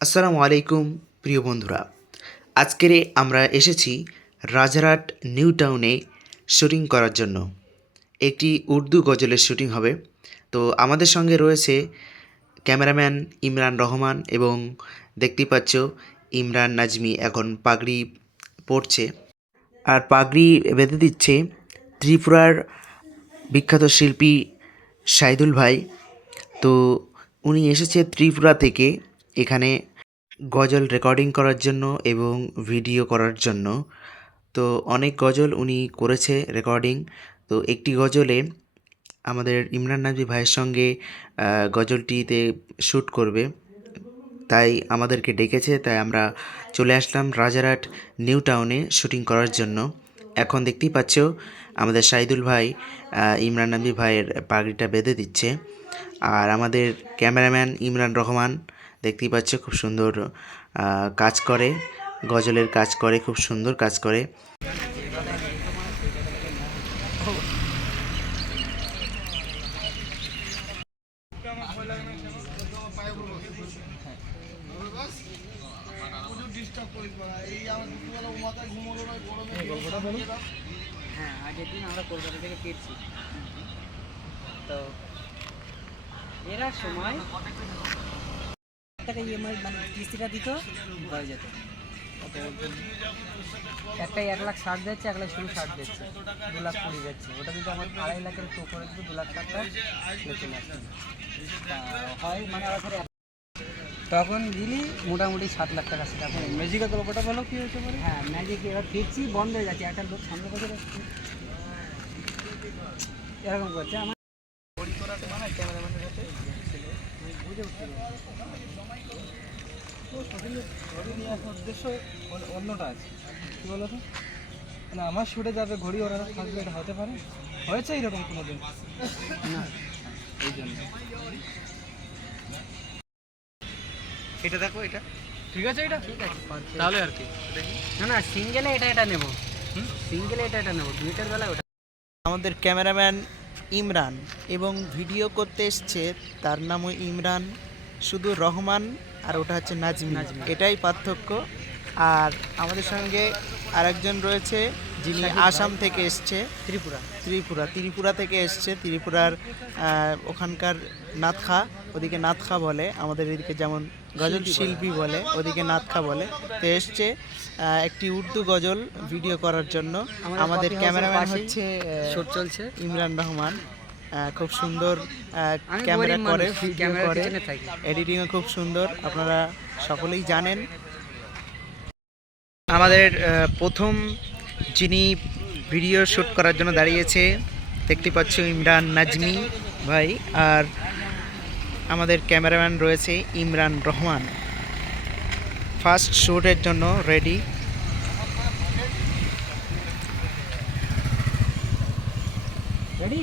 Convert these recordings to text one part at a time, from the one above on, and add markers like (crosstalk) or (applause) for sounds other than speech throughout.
আসসালামু আলাইকুম, প্রিয় বন্ধুরা। আজকের আমরা এসেছি রাজারহাট নিউ টাউনে শুটিং করার জন্য। একটি উর্দু গজলের শুটিং হবে। তো আমাদের সঙ্গে রয়েছে ক্যামেরাম্যান ইমরান রহমান এবং দেখতেই পাচ্ছ ইমরান নাজমি এখন পাগড়ি পরছে আর পাগড়ি বেঁধে দিচ্ছে ত্রিপুরার বিখ্যাত শিল্পী সাইদুল ভাই। তো উনি এসেছে ত্রিপুরা থেকে এখানে গজল রেকর্ডিং করার জন্য এবং ভিডিও করার জন্য। তো অনেক গজল উনি করেছে রেকর্ডিং তো একটি গজলে আমাদের ইমরান নাজমি ভাইয়ের সঙ্গে গজলটিতে শ্যুট করবে। তাই আমাদেরকে ডেকেছে, তাই আমরা চলে আসলাম রাজারহাট নিউ টাউনে শুটিং করার জন্য। এখন দেখতেই পাচ্ছ, আমাদের সাইদুল ভাই ইমরান নাবি ভাইয়ের পাগড়িটা বেঁধে দিচ্ছে। আর আমাদের ক্যামেরাম্যান ইমরান রহমান দেখতেই পাচ্ছ খুব সুন্দর কাজ করে, গজলের কাজ করে, খুব সুন্দর কাজ করে। এরার সময় টাকা ইএমআই মানে কিস্তিটা দিত। হয়ে যেত একটা এক লাখ ষাট দিচ্ছে এক লাখ শুধু ষাট দিচ্ছে দু লাখ কুড়ি দিচ্ছে। ওটা যদি আমার আড়াই লাখের তো করে দিত দু লাখ টাকা চলে আসতো হয় মানে তখন দিলি মোটামুটি সাত লাখ টাকা সেটা এখন ম্যাজিকের গল্পটা বলো কি হয়েছে বলে? হ্যাঁ ম্যাজিক এবার ফিরছি বন্ধ হয়ে যাচ্ছে। একটা লোক সামনে বসে এরকম করছে আমার। বুঝে উঠতে পারছি না। ঘড়ি নিয়ে আসার উদ্দেশ্য অন্যটা আছে কী বলো তো আমার শুটে যাবে ঘড়ি ওরা থাকবে এটা হতে পারে হয়েছে এরকম কোনো দিন না এই জন্য এটা দেখো এটা। ঠিক আছে এটা? ঠিক আছে তাহলে আর কি? না না সিঙ্গেলে এটা এটা নেব। সিঙ্গেলে এটা এটা নেব। দুইটার বেলা ওটা। আমাদের ক্যামেরাম্যান ইমরান এবং ভিডিও করতে এসছে। তার নামও ইমরান শুধু রহমান আর ওটা হচ্ছে নাজমি। নাজমি। এটাই পার্থক্য। আর আমাদের সঙ্গে আরেকজন রয়েছে যিনি আসাম থেকে এসছে। ত্রিপুরা। ত্রিপুরা। ত্রিপুরা থেকে এসছে। ত্রিপুরার ওখানকার নাতখা ওদিকে নাতখা বলে। আমাদের এদিকে যেমন গজল শিল্পী বলে। ওদিকে নাতখা বলে। তো এসছে একটি উর্দু গজল ভিডিও করার জন্য। আমাদের ক্যামেরাম্যান হচ্ছে চলছে। ইমরান রহমান। খুব সুন্দর ক্যামেরা করে ভিডিও করে। এডিটিংও খুব সুন্দর আপনারা সকলেই জানেন। আমাদের প্রথম যিনি ভিডিও শ্যুট করার জন্য দাঁড়িয়েছে দেখতে পাচ্ছ ইমরান নাজমি ভাই আর আমাদের ক্যামেরাম্যান রয়েছে ইমরান রহমান। ফার্স্ট শ্যুটের জন্য রেডি রেডি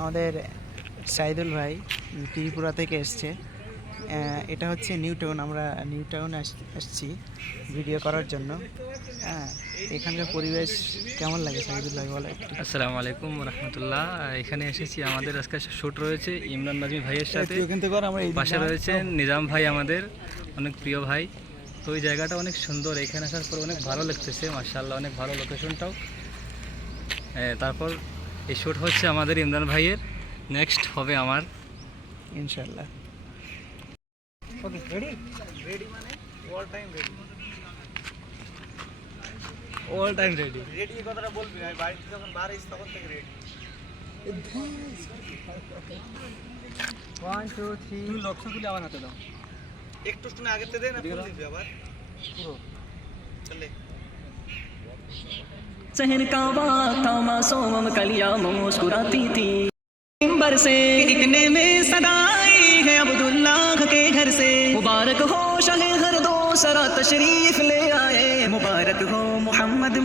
আমাদের সাইদুল ভাই ত্রিপুরা থেকে এসছে। এটা হচ্ছে নিউ টাউন আমরা নিউ টাউনে এসছি ভিডিও করার জন্য। হ্যাঁ এখানকার পরিবেশ কেমন লাগে সাইদুল ভাই বলো আসসালামু আলাইকুম রহমতুল্লাহ এখানে এসেছি আমাদের আজকে শ্যুট রয়েছে ইমরান নাজমি ভাইয়ের সাথে। পাশে রয়েছে নিজাম ভাই আমাদের অনেক প্রিয় ভাই। তো ওই জায়গাটা অনেক সুন্দর এখানে আসার পর অনেক ভালো লাগতেছে মার্শাল্লাহ অনেক ভালো লোকেশনটাও তারপর এই শ্যুট হচ্ছে আমাদের ইমরান ভাইয়ের। নেক্সট হবে আমার। ইনশাল্লাহ okay ready all time ready ও অল টাইম রেডি রেডি এর কথাটা বলবি না আমি বাড়িতে যখন বার ওয়ান টু থ্রি তুমি লক্ষ্য তুলে আমার হাতে দাও। একটু শুনে আগে দে না ফুল দিবি আবার। পুরো। চলে शहर का बात था मासूम कलिया मुस्कुराती थी। मिंबर से। इतने में सदाई है अब्दुल्लाह के घर से। मुबारक हो शहे हर दो सरा तशरीफ़ ले आए। मुबारक हो मोहम्मद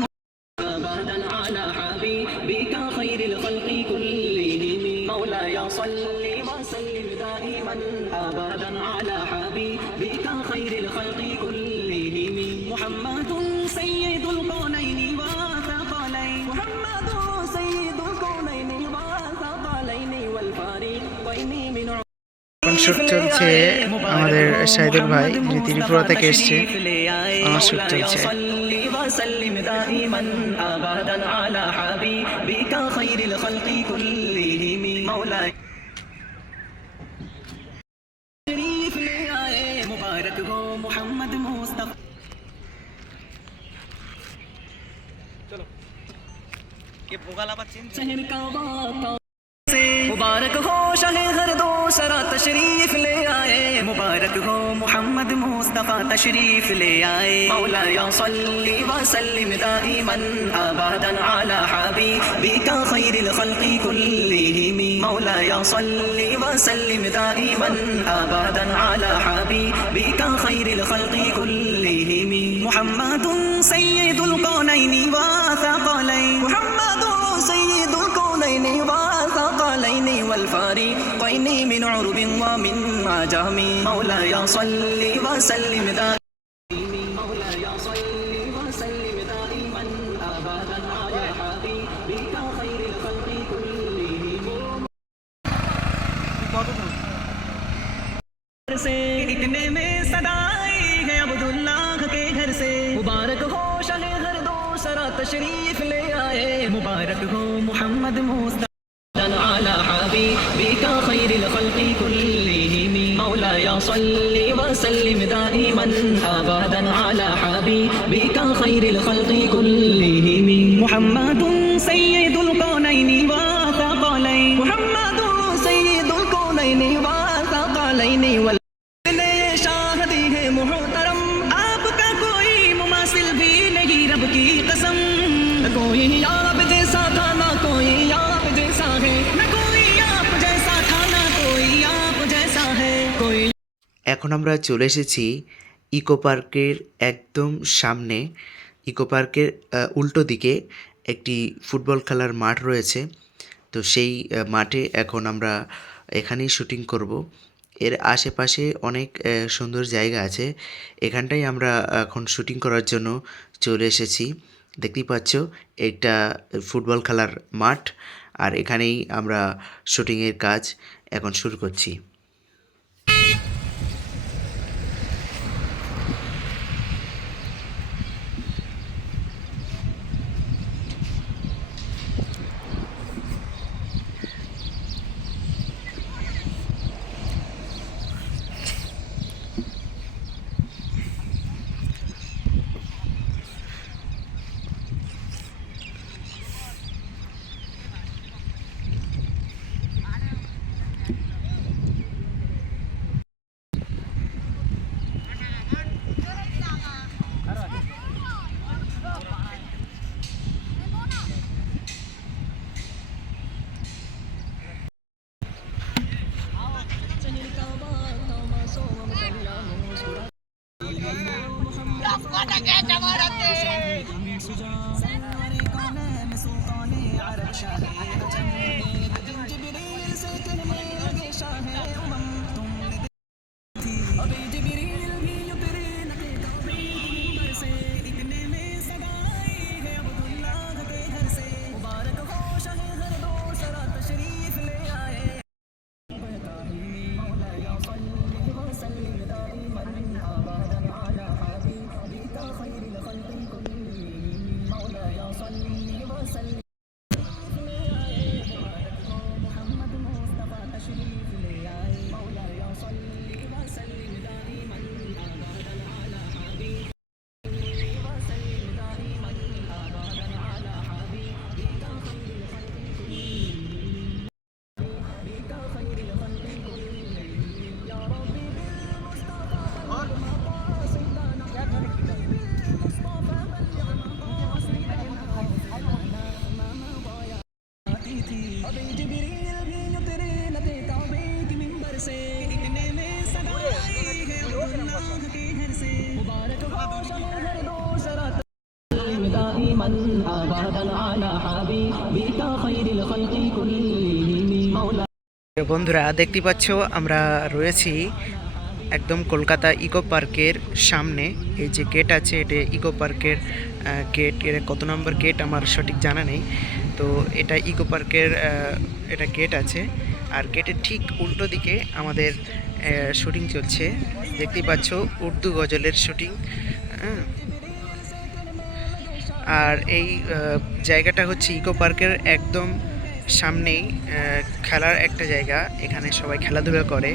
শ্যুট চলছে। আমাদের সাইদুল ভাই যে ত্রিপুরা থেকে এসছে আমার শ্যুট চলছে चलो ये भोगाला बच्चे सरा तशरीफ ले आए मुबारक हो मोहम्मद मुस्तफा तशरीफ ले आए मौलाया सल्ली वसल्लिम दाइमन अबदा अला हबीबिक खैरिल खल्qi कुल्लिहिम मौलाया सल्ली वसल्लिम दाइमन अबदा अला हबीबिक खैरिल खल्qi कुल्लिहिम محمد سيد الكونين ومن عجم مولاي صل وسلم এখন আমরা চলে এসেছি ইকো পার্কের একদম সামনে। ইকো পার্কের উল্টো দিকে একটি ফুটবল খেলার মাঠ রয়েছে। তো সেই মাঠে এখন আমরা এখানেই শুটিং করব। এর আশেপাশে অনেক সুন্দর জায়গা আছে। এখানটাই আমরা এখন শুটিং করার জন্য চলে এসেছি। দেখতেই পাচ্ছ, এটা ফুটবল খেলার মাঠ। আর এখানেই আমরা শুটিংয়ের কাজ এখন শুরু করছি। বন্ধুরা, দেখতে পাচ্ছ, আমরা রয়েছি একদম কলকাতা ইকো পার্কের সামনে। এই যে গেট আছে, এটা ইকো পার্কের গেটের কত নম্বর গেট আমার সঠিক জানা নেই। তো এটা ইকো পার্কের এটা গেট আছে। আর গেটের ঠিক উল্টো দিকে আমাদের শুটিং চলছে। দেখতেই পাচ্ছ, উর্দু গজলের শুটিং আর এই জায়গাটা হচ্ছে ইকো পার্কের একদম সামনেই খেলার একটা জায়গা। এখানে সবাই খেলাধুলা করে।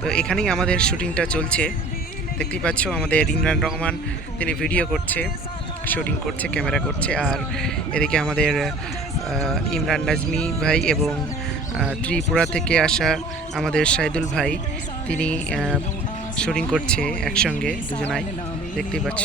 তো এখানেই আমাদের শুটিংটা চলছে। দেখতেই পাচ্ছ আমাদের ইমরান রহমান, তিনি ভিডিও করছে, শুটিং করছে, ক্যামেরা করছে। আর এদিকে আমাদের ইমরান নাজমি ভাই এবং ত্রিপুরা থেকে আসা আমাদের সাইদুল ভাই, তিনি শুটিং করছে একসঙ্গে দুজনাই। দেখতেই পাচ্ছ।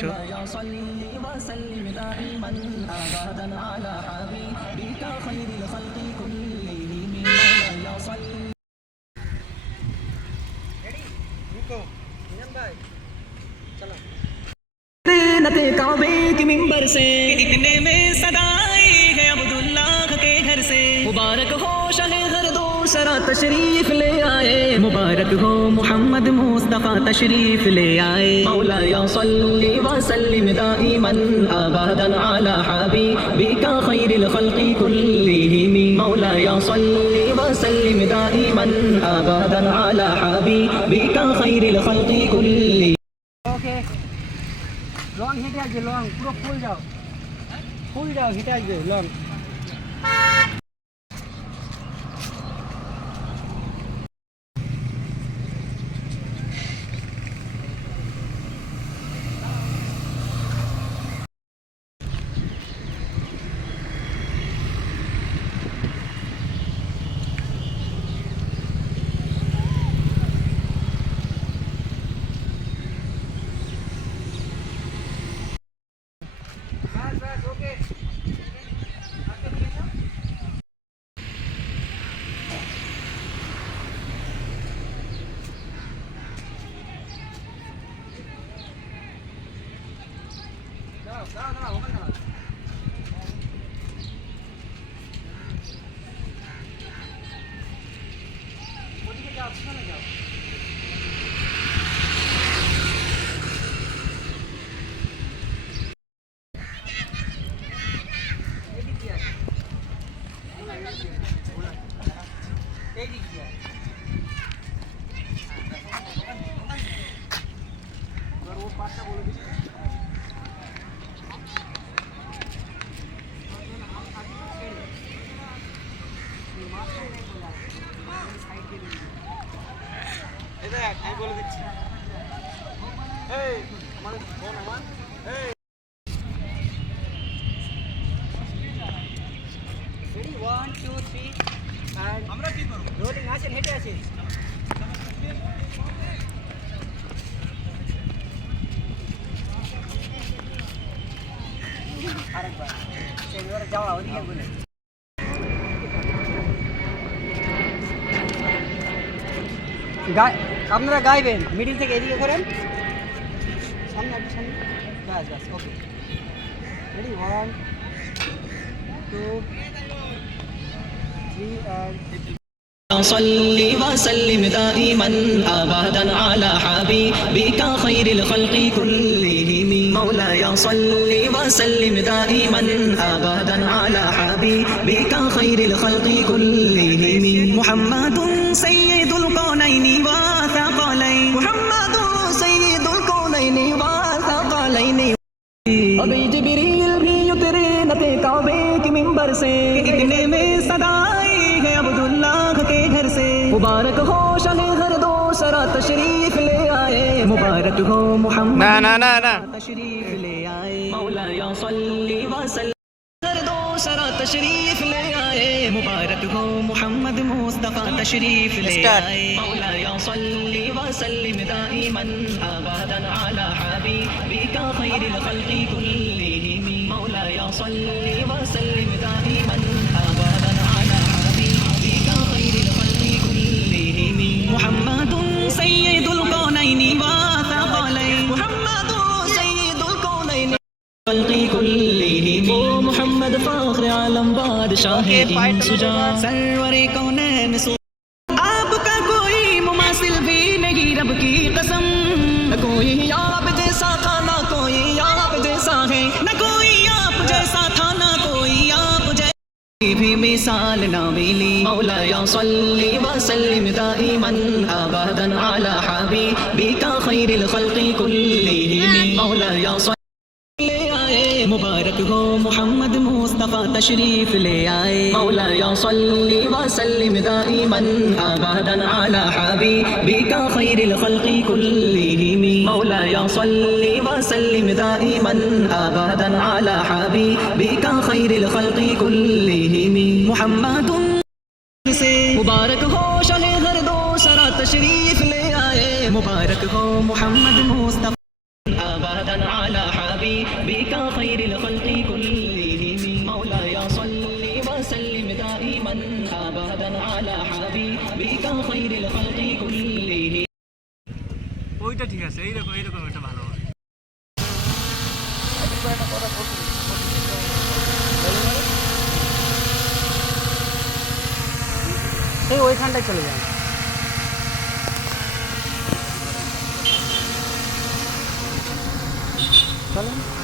से इतने में सदाई है अब्दुल्लाह के घर से मुबारक हो शहे हर दो सरा तशरीफ ले आए मुबारक हो मोहम्मद मुस्तफा तशरीफ ले आए मौला या सल्ली व सल्लिम दाइमन अबदन अला हबीबिका खैरिल खल्qi कुल्लिहिम मौला या सल्ली व सल्लिम दाइमन अबदन अला हबीबिका खैरिल खल्qi कुल्लिहिम ওকে লং হেঁটে আসবে লং পুরো ফুল যাও। ফুল যাও হেঁটে আসবে লং ব্যাস ব্যাস ওকে দাঁড়াও দাঁড়াও দাঁড়াও ওখানে দাঁড়াও ওদিকে যাও পিছনে যাও এদিক দিয়ে আসো এদিক দিয়ে আসো এবার ওর পাশটা বলে দিচ্ছি এই দেখ আমি বলে দিচ্ছি এই আমার ফোন আমার এই ready one two three and আমরা কি করব রোলিং আছেন হেঁটে আছেন আরেকবার এবারে যাওয়া ওদিকে বলে গায় আপনারা গাইবেন মিডিল থেকে এদিকে করেন সামনে একটু সামনে ব্যাস ব্যাস okay ready one two three and صل وسلم دائما ابدا على حبيبك خير الخلق كلهم مولاي صل وسلم دائما ابدا على حبيبك خير الخلق كلهم محمد سيد घर से कितने में सदाई है अब्दुल्लाह के घर से मुबारक हो शले हर दो सरा तशरीफ ले आए मुबारक हो मोहम्मद ना ना ना ना तशरीफ ले आए मौला या सल्ली वसल्लम हर दो सरा तशरीफ ले आए मुबारक हो मोहम्मद मुस्तफा तशरीफ ले आए मौला या सल्ली वसल्लम दाइमन अबदन अला हबीबिका खैरिल खल्की बादशाह सुजा सरवर कौनैन सु आपका कोई मुमासिल भी नहीं रब की कसम। न कोई आप जैसा था ना कोई आप जैसा है। न कोई आप जैसा था ना कोई आप जैसा। भी मिसाल ना मिली। मौलाया सल्ली वसल्लिम दाइमन। अबदन अला हबीबिका खैरिल खल्qi कुल्लिहिम मौलाया सल्ली मुबारक हो मोहम्मद المصطفى تشريف لي آي مولاي صلي وسلم دائما أبدا على حبيبك خير الخلق كلهم. مولاي صلي وسلم دائما أبدا على حبيبك خير الخلق كلهم. محمد চলেন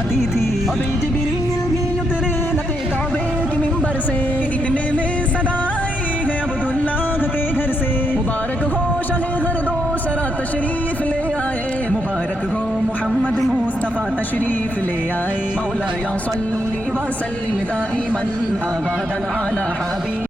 नाती थी। अभी जिबरील भी उतरे नते काबे के मिंबर से। इतने में सदाई है अब्दुल्लाह के घर से। मुबारक हो शहे हर दो सरा तशरीफ़ ले आए। मुबारक हो मोहम्मद मुस्तफ़ा तशरीफ़ ले आए। मौलाया सल्ली वसल्लिम दाइमन अबदन अला हबीब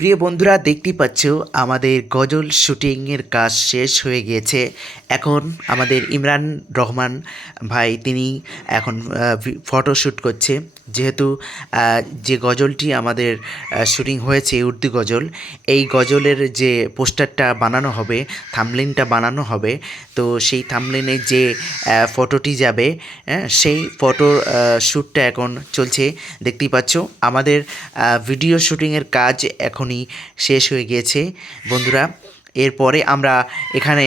প্রিয় বন্ধুরা দেখতে পাচ্ছ, আমাদের গজল শুটিংয়ের কাজ শেষ হয়ে গিয়েছে। এখন আমাদের ইমরান রহমান ভাই, তিনি এখন ফটো শ্যুট করছে। যেহেতু যে গজলটি আমাদের শুটিং হয়েছে উর্দু গজল, এই গজলের যে পোস্টারটা বানানো হবে, থামলিনটা বানানো হবে, তো সেই থামলিনে যে ফটোটি যাবে সেই ফটোর শ্যুটটা এখন চলছে। দেখতেই পাচ্ছ, আমাদের ভিডিও শুটিংয়ের কাজ এখনই শেষ হয়ে গিয়েছে। বন্ধুরা এরপরে আমরা এখানে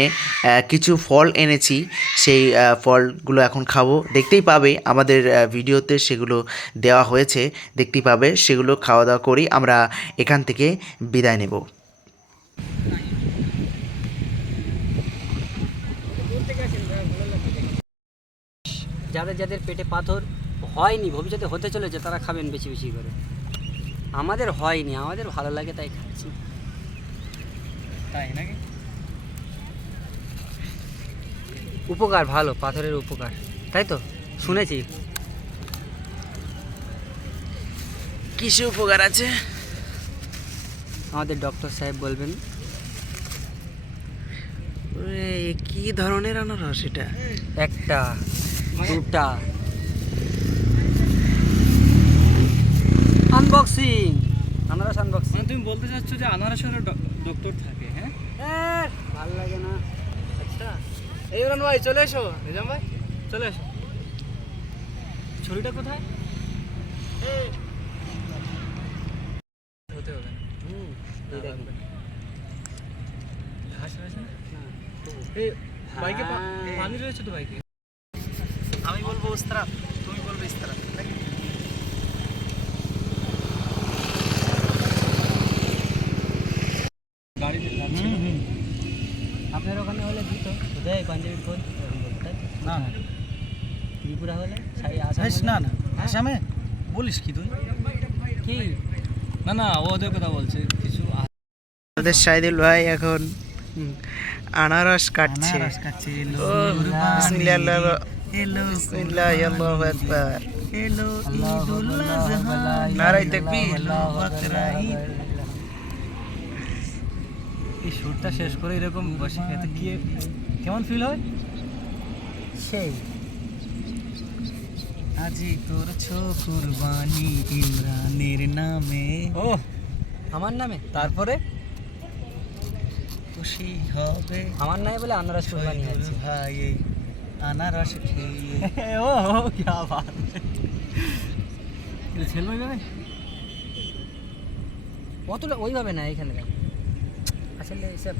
কিছু ফল এনেছি। সেই ফলগুলো এখন খাব। দেখতেই পাবে আমাদের ভিডিওতে সেগুলো দেওয়া হয়েছে। দেখতেই পাবে, সেগুলো খাওয়া দাওয়া করি আমরা এখান থেকে বিদায় নেব। যাদের যাদের পেটে পাথর হয়নি, ভবিষ্যতে হতে চলেছে, তারা খাবেন বেশি বেশি করে। আমাদের হয়নি, আমাদের ভালো লাগে তাই খাচ্ছি। তাই নাকি? উপকার ভালো পাথরের উপকার। তাই তো? শুনেছি। কিসে উপকার আছে? আমাদের ডক্টর সাহেব বলবেন। কি ধরনের আনারস এটা? একটা দুটা। আনবক্সিং আনারস আনবক্সিং মানে তুমি বলতে চাচ্ছ যে আনারসেরও ডক্টর থাকে হ্যাঁ? ভালো লাগে না। আচ্ছা এই ইমরান ভাই চলে এসো। নিজাম ভাই চলে এসো। ছুরিটা কোথায়? হতে হবে ঘাস রয়েছে না? এই বাইকে হ্যাঁ। পানি রয়েছে তো বাইকে? আমি বলব উস্তারা তুমি বলবে ইস্তারা গাড়িতে যাচ্ছি আপনার ওখানে হলে দিত কোথায় পাঞ্জাবির খোঁজ এরকম বলতো, তাই তো? না না ত্রিপুরা হলে সাই আসাম বেশ, হলে? না না হ্যাঁ? আসামে বলিস কি তুই কি না না ও ওদের কথা বলছে কিছু আমাদের সাইদুল ভাই এখন আনারস কাটছে আনারস কাটছে, এলো বিসমিল্লাহ আল্লাহ- বিসমিল্লাহ, আল্লাহু আকবার। এলো আল্লাহু আকবার, আজহা, আল্লাহু আকবার, নারাই তাকবীর। আল্লাহু আকবার, বাকরা ঈদ। আল্লাহু আকবার। এই শ্যুটটা শেষ করে এরকম বসে খেতে কি কেমন ফিল হয় সেই আজি করছ কুরবানি ইমরানের নামে। ও আমার নামে? তারপরে? খুশি হবে আমার নামে বলে আনারস কোরবানি আছে ভাই আনারস খেয়ে। (laughs) ও কি বাত এটা ছেলে ভাই অতটা ওইভাবে না এখানে আসলে এসব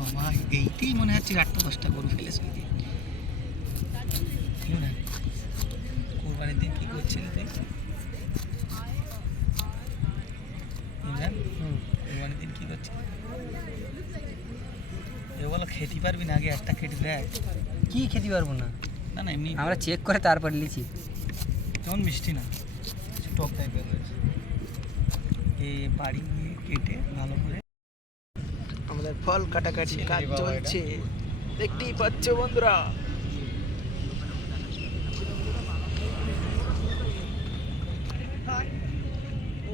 চ এইটাই মনে হচ্ছে আটটা দশটা গরু ফেলেছে ওই দিন কোরবানির দিন কি করছিলি। কোরবানির দিন কি করছিলি? এগুলো খেতে পারবি না আগে একটা খেতে দেখ। কি খেতে পারব না? না না এমনি আমরা চেক করে তারপর লিছি তেমন মিষ্টি না কিছু টক টাইপের রয়েছে এ বাড়ি নিয়ে কেটে ভালো করে ফল কাটাকাটি কাজ চলছে। দেখতেই পাচ্ছ বন্ধুরা।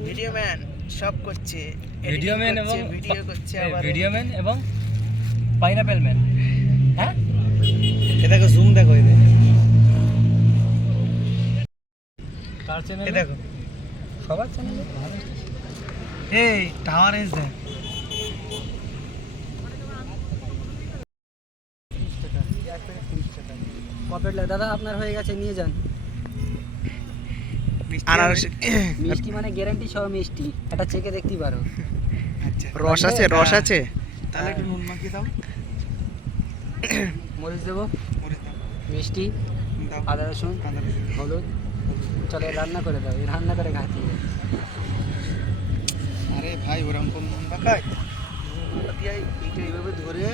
ভিডিও ম্যান সব করছে ভিডিও ম্যান এবং ভিডিও করছে আবার ভিডিও ম্যান এবং পাইনাপেল ম্যান। হ্যাঁ? এ দেখো জুম দেখো চ্যানেল দেখো। সবার চ্যানেলে এই টাওয়ার এস দেখ দাদা আপনার হয়ে গেছে নিয়ে যান। আনারস মিষ্টি মানে গ্যারান্টি সহ মিষ্টি। এটা চেকে দেখতে পারো। আচ্ছা রস আছে রস আছে। তাহলে একটু নুন মাখিয়ে দাও। মরিচ দেবো। মরিচ দাও। মিষ্টি। আদা রসুন হলুদ। চলে রান্না করে দাও। এই রান্না করে খাতে আরে ভাই ওরকম কোন নুন মাখায়? এইটা এইভাবে ধরে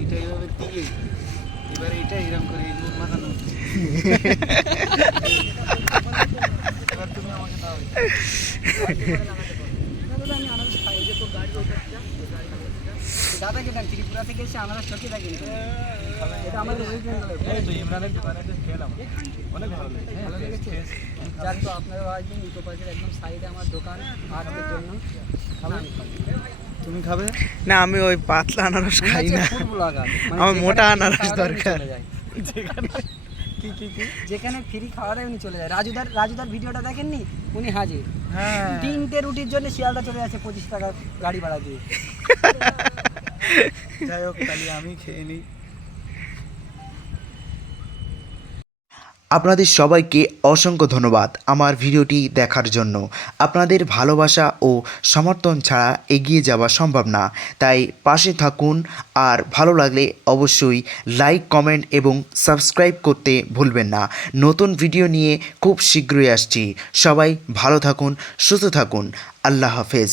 এইটা এইভাবে দিয়ে। এবার এইটা এরকম করে এই নুন মাখানো এবার তুমি আমাকে দাও। দাদাকে দেন ত্রিপুরা থেকে এসে আনারস চকি কিন্তু এটা আমাদের original ব্যাপার। এই তো ইমরানের দোকানে খেলাম। অনেক ভালো লেগেছে যাক তো আপনারাও আসবেন ইকো পার্কের একদম সাইডে আমার দোকান আর্টের জন্য। তুমি খাবে? না আমি ওই পাতলা আনারস খাই না। ফুড আমার মোটা আনারস দরকার। কি কি কি? যেখানে ফ্রি খাওয়া দেয় উনি চলে যায়। রাজুদার রাজুদার ভিডিওটা দেখেননি? উনি হাজির। হ্যাঁ। তিনটে রুটির জন্য শিয়ালদা চলে যাচ্ছে পঁচিশ টাকা গাড়ি ভাড়া দিয়ে। যাই হোক তাহলে আমি খেয়ে নিই। আপনাদের সবাইকে অসংখ্য ধন্যবাদ আমার ভিডিওটি দেখার জন্য। আপনাদের ভালোবাসা ও সমর্থন ছাড়া এগিয়ে যাওয়া সম্ভব না। তাই পাশে থাকুন আর ভালো লাগলে অবশ্যই লাইক, কমেন্ট এবং সাবস্ক্রাইব করতে ভুলবেন না। নতুন ভিডিও নিয়ে খুব শীঘ্রই আসছি। সবাই ভালো থাকুন, সুস্থ থাকুন। আল্লাহ হাফেজ।